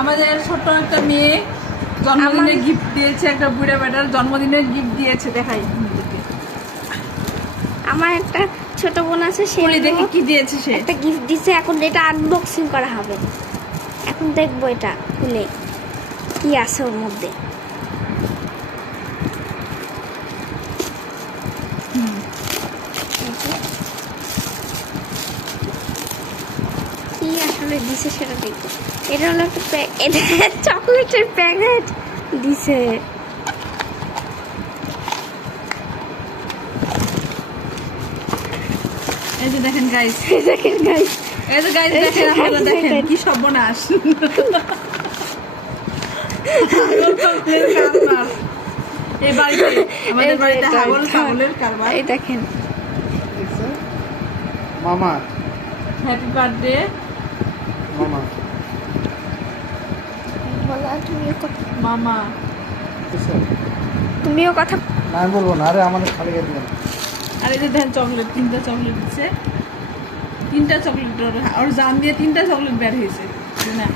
আমাদের ছোট্ট একটা মেয়ে জন্মদিনের গিফট দিয়েছে, একটা বুড়া বেটার জন্মদিনের গিফট দিয়েছে। দেখাই আমার একটা ছোট বোন আছে, সে দেখে কি দিয়েছে, সে একটা গিফট দিয়েছে। এখন এটা আনবক্সিং করা হবে। এখন দেখবো এটা খুলে কি আছে ওর মধ্যে। কি আসলে দিছে সেটা দেখবো। এটা হলো একটা এটা চকলেটের প্যাকেট দিছে। এই যে দেখেন গাইস, দেখেন গাইস, এই যে গাইস দেখেন, আপনারা দেখেন কি সর্বনাশ। এই বাড়িতে, আমাদের বাড়িতে ছাগলের কারবার। এই দেখেন মামা, হ্যাপি বার্থডে মামা। বলা, মামা। তুমিও কথা না আমি বলবো না, আরে আমাদের খালি গিয়ে দিবেন। আর এই যে দেখেন চকলেট, 3টা চকলেট দিচ্ছে, 3টা চকলেট ওর জান দিয়ে 3টা চকলেট বের হয়েছে না।